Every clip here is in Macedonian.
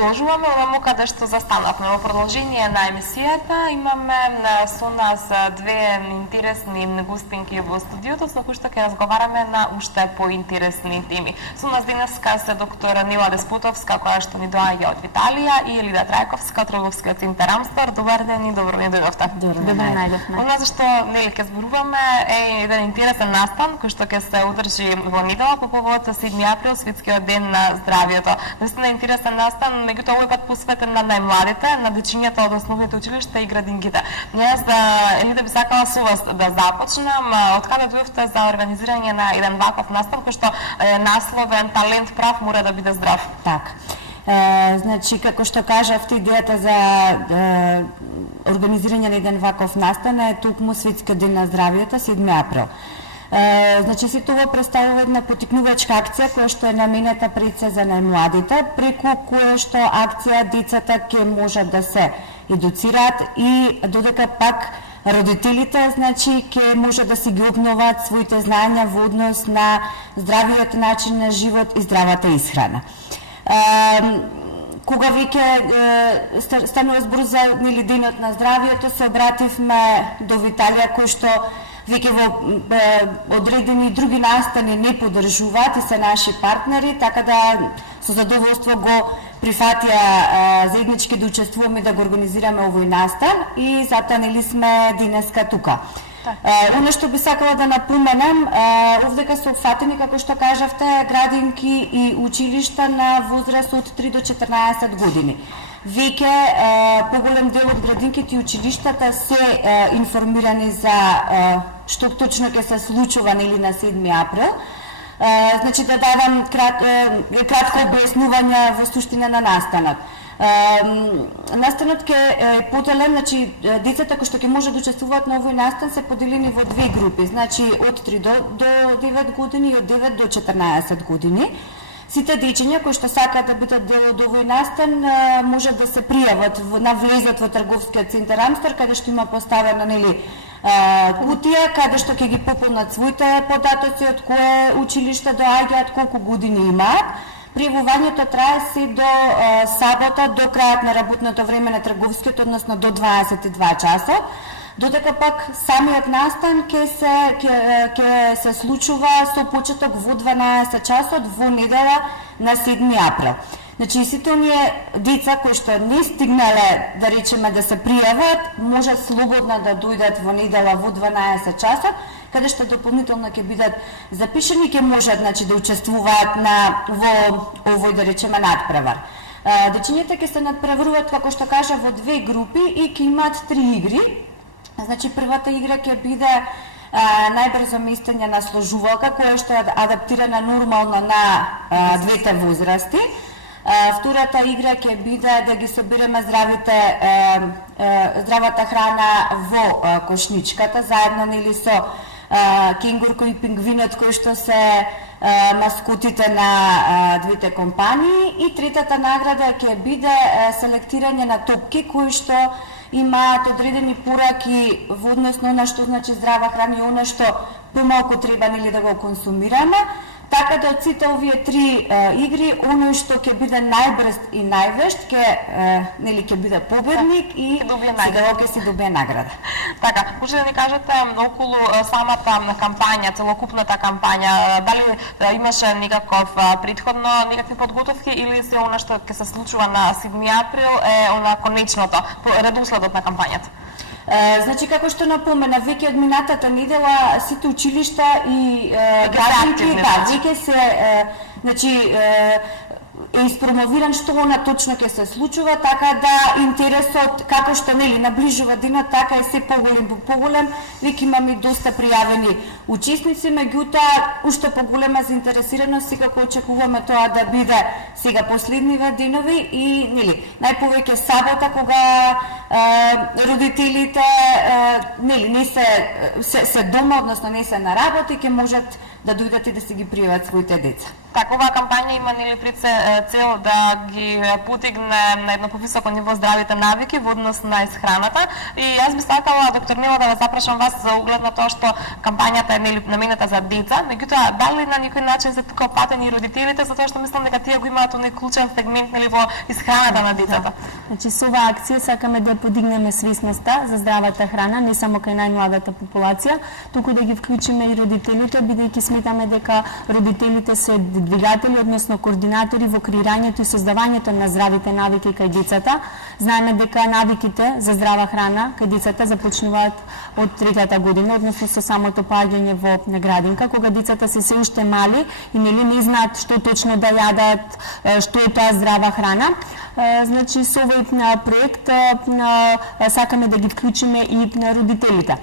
продолжуваме онаму каде што застанавме. Во продолжение на емисијата имаме со нас две интересни гостинки во студиото, со кои што ќе разговараме на уште поинтересни теми. Со нас денеска се доктор Нила Деспотовска, која што ни доаѓа од Италија, и Елида Трајковска од Трговскиот центар Амстор. Добар ден и добро ни дојдовте. Добро најдовме. Она за што нели ќе зборуваме е еден интересен настан кој што ќе се одржи во недела по повод 7 април, Светскиот ден на здравието. Наистина интересен настан, меѓутоа овој пат посветен на најмладите, на дечињата од основните училишта и градинките. Јас Елида би сакала со вас да започнам. Од каде дојдовте за организирање на еден ваков настан кој што е насловен "Талент прав мора да биде здрав"? Така. Значи, како што кажавте, идејата за организирање на еден ваков настан е токму Светскиот ден на здравието, 7 април. Значи, сето ова представува една потикнувачка акција која што е наменета пред се за најмладите, преку која што акција децата ќе можат да се едуцираат и додека пак родителите, значи, ќе можат да си ги обноват своите знања во однос на здравиот начин на живот и здравата исхрана. Кога веќе станува збор за денот на здравието, се обративме до Виталија, кој што веќе во одредени други настани не поддржуваат и се наши партнери, така да со задоволство го прифатија заеднички да учествуваме да го организираме овој настан и затоа нели сме денеска тука. Оно што би сакала да напоменам, овдека се опфатени, како што кажавте, градинки и училишта на возраст од 3 до 14 години. Веќе поголем дел од градинките и училиштата се информирани за што точно ќе се случува нели на 7 април. Значи да дадам кратко објаснување во суштина на настанот. Настанот ќе е поделен, значи децата кои што ќе можат да учествуваат на овој настан се поделени во две групи, значи од 3 до 9 години и од 9 до 14 години. Сите дечиња кои што сакаат да бидат дел од овој настан можат да се пријават на влезот во Трговскиот центар Амстор, каде што има поставена нели кутија, каде што ќе ги пополнат своите податоци, од кое училиште доаѓаат, колку години имаат. Пријавувањето трае се до сабота, до крајот на работното време на Трговскиот, односно до 22 часот. Додека пак самиот настан ќе се случува со почеток во 12 часот во недела на 7 април. Значи, сите оние деца кои што не стигнале, да речеме, да се пријават, може слободно да дојдат во недела во 12 часот, каде што дополнително ќе бидат запишани, ќе можат, значи, да учествуваат во овој, да речеме, надпревар. Дечињата ќе се надпреваруваат, како што кажа, во две групи и ќе имаат 3 игри. Значи, првата игра ќе биде најбрзо местење на сложувалка, која што е адаптирана нормално на двете возрасти. Втората игра ќе биде да ги собереме здравата храна во кошничката, заедно нели со кенгурко и пингвинот кои што се маскотите на двете компании. И третата награда ќе биде селектирање на топки кои што имаат одредени пораки во однос на она што значи здрава храна и она што помалку треба нели да го консумираме. Така да од сите овие 3 игри, оној што ќе биде најбрз и највешт ќе биде победник и ќе си добие награда. Така, може да ни кажете околу самата кампања, целокупната кампања, дали имаше никакви подготовки или се она што ќе се случува на 7 април е она конечното, редоследот на кампањата? Значи, како што напомена, веќе од минатата недела сите училишта и градинки веќе се, значи, е испромовиран што она точно ќе се случува, така да интересот, како што нели наближува денот, така е се поголем, веќе имаме доста пријавени учесници, меѓутоа уште поголема заинтересираност, секако очекуваме тоа да биде сега последниве денови и нели најповеќе сабота кога родителите нели не се дома, односно не се на работа, ќе можат да дојдат и да си ги пријават своите деца. Така, оваа кампања има нели пред се цел да ги потигне на едно повисоко ниво здравите навики во однос на исхраната. И јас би сакала, доктор Нела, да ве запрашам вас за оглед на тоа што кампањата е нели наменета за деца, меѓутоа дали на некој начин се тука опатени родителите, затоа што мислам дека тие го имаат оној клучен сегмент нели во исхраната на децата. Значи со оваа акција сакаме да подигнеме свесноста за здравата храна не само кај најмладата популација, туку да ги вклучиме и родителите, бидејќи сметаме дека родителите се двигатели, односно координатори во креирањето и создавањето на здравите навики кај децата. Знаеме дека навиките за здрава храна кај децата започнуваат од 3-та година, односно со самото поаѓање во градинка, кога децата се уште мали и нели не знаат што точно да јадат, што е тоа здрава храна. Значи со овој проект сакаме да ги вклучиме и на родителите.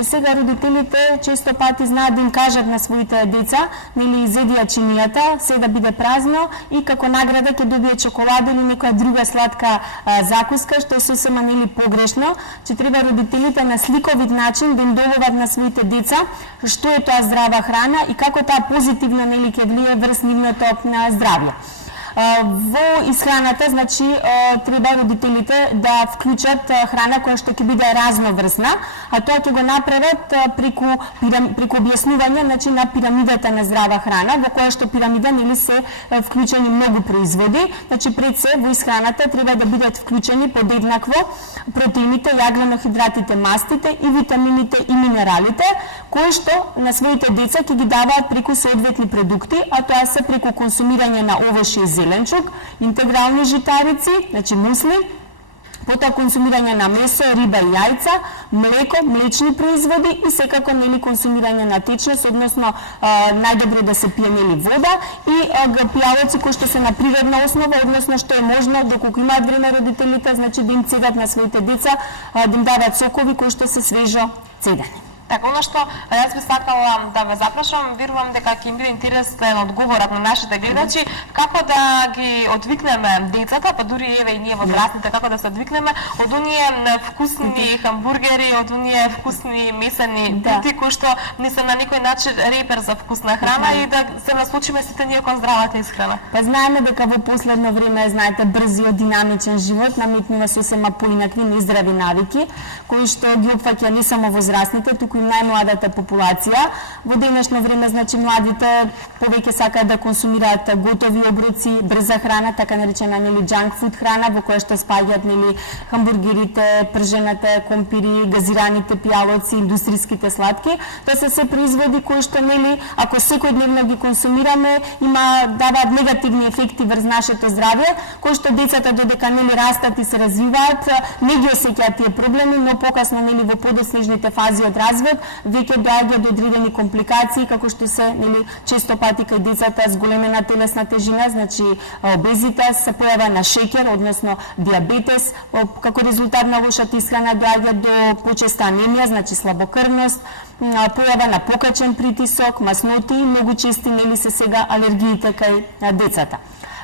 И сега родителите често пати знаат да им кажат на своите деца, нели изедија чинијата, се да биде празно и како награда ќе добие чоколада или некоја друга сладка закуска, што е сосема нели погрешно, че треба родителите на сликовит начин да им доловат на своите деца што е тоа здрава храна и како таа позитивно нели ќе влие врз нивното здравје. Во исхраната, значи, треба родителите да вклучат храна која што ќе биде разноврсна, а тоа ќе го направат преку објаснување, значи, на пирамидата на здрава храна, во која што пирамида нели се вклучени многу производи, значи пред се во исхраната треба да бидат вклучени подеднакво протеините, јаглено-хидратите, мастите и витамините и минералите, кои што на своите деца ќе ги даваат преку соодветни продукти, а тоа се преку консумирање на овошје и зеленчук, интегрални житарици, значи мусли, потоа консумирање на месо, риба и јајца, млеко, млечни производи и секако нели консумирање на течност, односно најдобро да се пие нели вода и пијалоци кои што се на природна основа, односно што е можно доколку имаат време родителите, значи да им цедат на своите деца, да им даваат сокови кои што се свежо цедени. Така, она што јас би сакала да ве запрашам, верувам дека ќе им биде интересен одговорот на нашите гледачи, како да ги одвикнеме децата, па дури еве и ние возрастните, како да се одвикнеме од оние вкусни хамбургери, од оние вкусни месени бути кои што не се на некој начин репер за вкусна храна и да се насочиме сите ние кон здравата исхрана. Па знаеме дека во последно време, знаете, брзиот динамичен живот наметнува сосема поинакви нездрави навики, кои што ги опфаќа не само возрастните, туку и најмладата популација. Во денешно време, значи, младите повеќе сакаат да консумираат готови оброци, брза храна, така наречена нели junk food храна, во која што спаѓаат нели хамбургерите, пржената, компири, газираните пијалоци, индустриските сладки. Тоа се се производи кои што нели ако секојдневно ги консумираме, даваат негативни ефекти врз нашето здравје, кои што децата додека нели растат и се развиваат, не ги осеќаат тие проблеми, но покасно нели во подоснежните фази од развој веќе доаѓа до одредени компликации, како што се нели често пати кај децата зголемена телесна тежина, значи обезитет, се појава на шеќер, односно диабетес, како резултат на лошата исхрана доаѓа до почеста анемија, значи слабокрвност, појава на покачен притисок, масноти и многу чести нели се сега алергиите кај децата.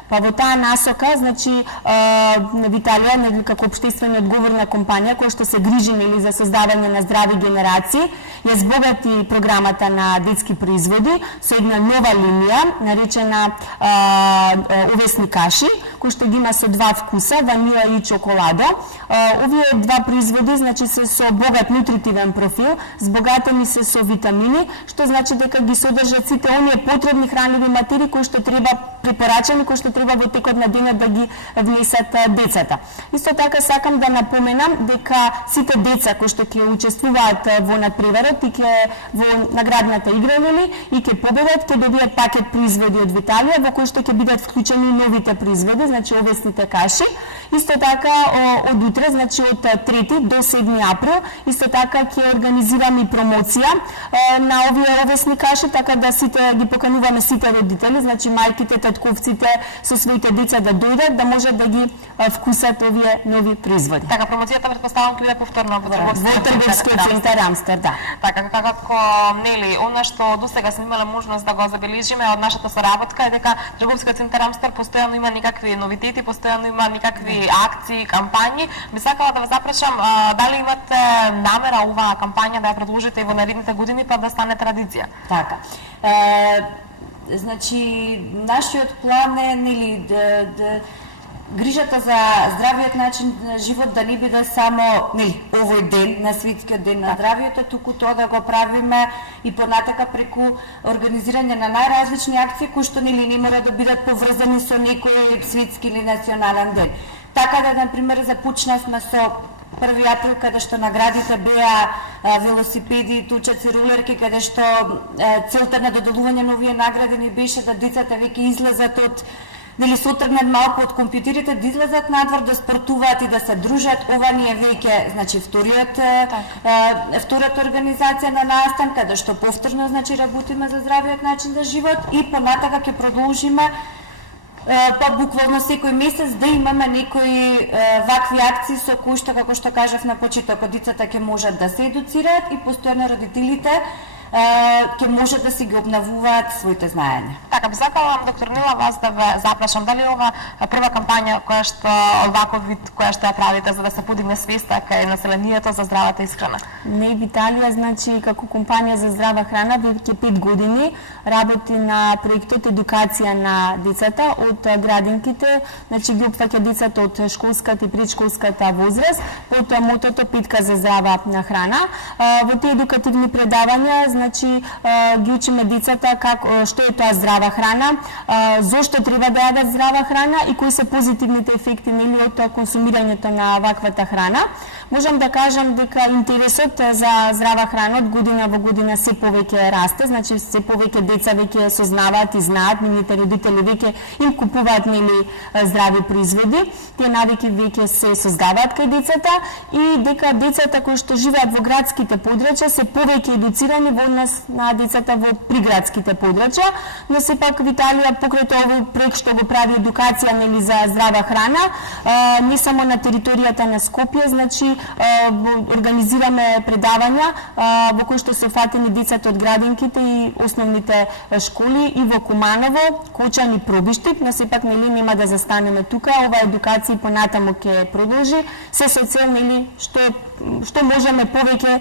Па во таа насока, значи, Виталија, нели, како општествено одговорна компанија, која што се грижи нели за создавање на здрави генерации, ја збогати програмата на детски производи со една нова линија, наречена овесни каши, кој што ги има со два вкуса, ванила и чоколада. Овие два производи, значи, се со богат нутритивен профил, збогатени се со витамини, што значи дека ги содржат сите оние потребни хранливи материи кои што треба препорачени, кои што треба во текот на денот да ги внесат децата. Исто така сакам да напоменам дека сите деца кои што ќе учествуваат во надпреварот и ќе во наградната игра нели и ќе победат, ќе добијат пакет производи од Виталија во кој што ќе бидат вклучени новите производи, значи овесните каши. Исто така од утре, значи од 3 до 7 април, исто така ќе организираме и промоција на овие овесни каши, така да сите ги покануваме сите родители, значи мајките, татковците со своите деца да дојдат, да можат да ги вкусат овие нови производи. Така, промоцијата претпоставам ќе биде повторно во трговскиот центар Амстердам. Така, како нели, она што досега сме имале можност да го забележиме од нашата соработка е дека трговскиот центар Амстер постојано има никакви новитети, постојано има никакви различни акции, кампањи. Би сакала да ве запрашам дали имате намера оваа кампања да ја продолжите и во наредните години па да стане традиција? Така. Значи, нашиот план е, нели, грижата за здравиот начин на живот да не биде само, нели, овој ден на светскиот ден на здравието, туку тоа да го правиме и понатака преку организирање на најразлични акции кои што, нели, не мора да бидат поврзани со некој светски или национален ден. Така да, например, започнавме со 1 април, каде што наградите беа велосипеди, тучаци, рулерки, каде што целта на доделување на овие награди ни беше да децата веќе излезат од, нели, се отргнат малку од компјутерите, да излезат надвор, да спортуваат и да се дружат. Ова ни е веќе, значи, втората организација на настан, каде што повторно, значи, работиме за здравиот начин за живот и понатака ќе продолжиме па буквално секој месец да имаме некои вакви акции со кои што, како што кажав на почетокот, децата ќе можат да се едуцираат и постојано родителите ќе можат да си ги обновуваат своите знаења. Така, би сакала, доктор Нила, вас да ве запрашам, дали ова прва кампања која што оваков вид која што ја правите за да се подигне свеста кај населението за здравата исхрана? Не, Виталија, значи, како компанија за здрава храна, веќе 5 години работи на проектот едукација на децата од градинките, значи ги опфаќа децата од школската и предшколската возраст, под мотото Питка за здрава храна. Во тие едукативни предавања, значи, ги учиме децата што е тоа здрава храна, зошто треба да јадат здрава храна и кои се позитивните ефекти, нели, од консумирањето на ваквата храна. Можам да кажам дека интересот за здрава храна од година во година се повеќе расте, значи се повеќе деца веќе сознаваат и знаат, нивните родители веќе им купуваат, нели, здрави производи, тие навики веќе се создаваат кај децата и дека децата кои што живеат во градските подрачја се повеќе едуцирани во однос на децата во приградските подрачја, но сепак Виталија покрај тоа овој проект што го прави едукација, нели, за здрава храна, не само на територијата на Скопје, значи организираме предавања во кои што се фатени децата од градинките и основните школи и во Куманово, Кочан и Пробиштип, но сепак, нели, нема да застанеме тука, оваа едукација понатаму ќе продолжи, се со цел, нели, што можеме повеќе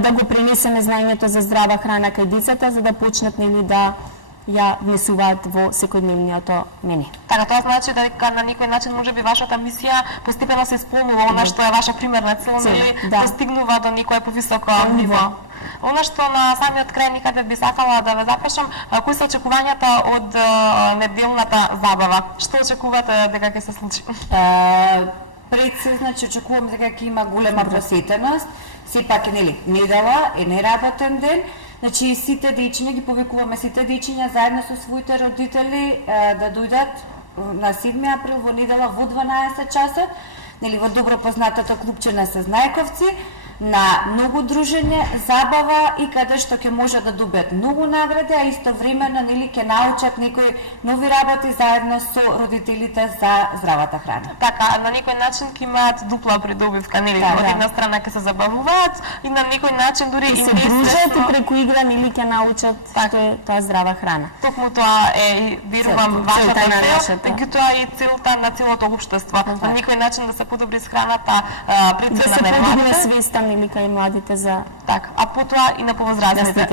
да го пренесеме знаењето за здрава храна кај децата, за да почнат, нели, да ја внесуваат во секојдневниото мене. Така, тоа значи дека на некој начин можеби вашата мисија постепено се исполнува, она што е ваша примерна цел, нели, достигнува до некое повисоко ниво. Она што на самиот крај никаде би сакала да ве запрашам, кои се очекувањата од неделната забава? Што очекувате дека ќе се случи? Пред се, значи, очекуваме дека ќе има голема посетеност, сепак е, нели, недела е неработен ден. Значи, сите дечиња ги повикуваме сите дечиња заедно со своите родители да дојдат на 7 април во недела во 12 часот, нели, во добро познатото клубче на Сезнајковци, на многу дружење, забава и каде што ќе може да добијат многу награди, а истовремено, нели, ќе научат некои нови работи заедно со родителите за здравата храна. Така, на некој начин ќе имаат дупла придобивка, нели, од една страна ќе се забавуваат и на некој начин дури и се дружат и преку игра, нели, ќе научат што е тоа здрава храна. Токму тоа е, верувам, вашата цел, меѓутоа и целта на целото општество, на некој начин да се подобри исхраната, пред се на младите, или кај младите за така, а потоа и на повозрастните.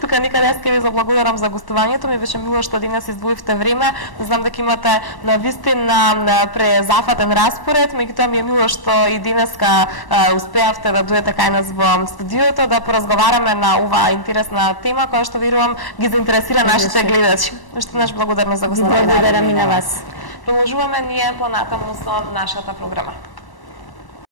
Тука некаде јас ќе ви заблагодарам за гостувањето, ми беше мило што денес издвоивте време. Знам дека имате навистина презафатен распоред, меѓутоа ми е мило што и денеска успеавте да дојдете кај нас во студиото да поразговараме на оваа интересна тема која што верувам ги заинтересира нашите гледачи. Уште наш благодарност за гостување. Благодарам и на вас. Продолжуваме ние понатаму со нашата програма.